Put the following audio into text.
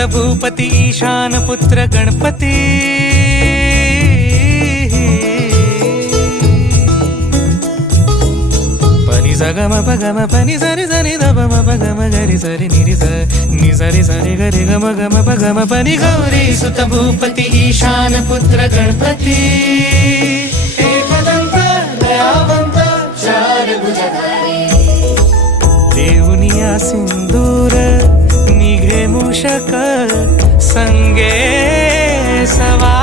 सुत भूपती ईशान पुत्र गणपती पनि सगम पगम पनि सरि सरि दपम पगम गरि सरि निरि स नि सरि सरि गरि गम गम पगम पनि गौरी सुत भूपती ईशान पुत्र गणपती एकदंत दयावंत चार भुजधारी देवनिया सिंदूर निघे मूषक संगे सवा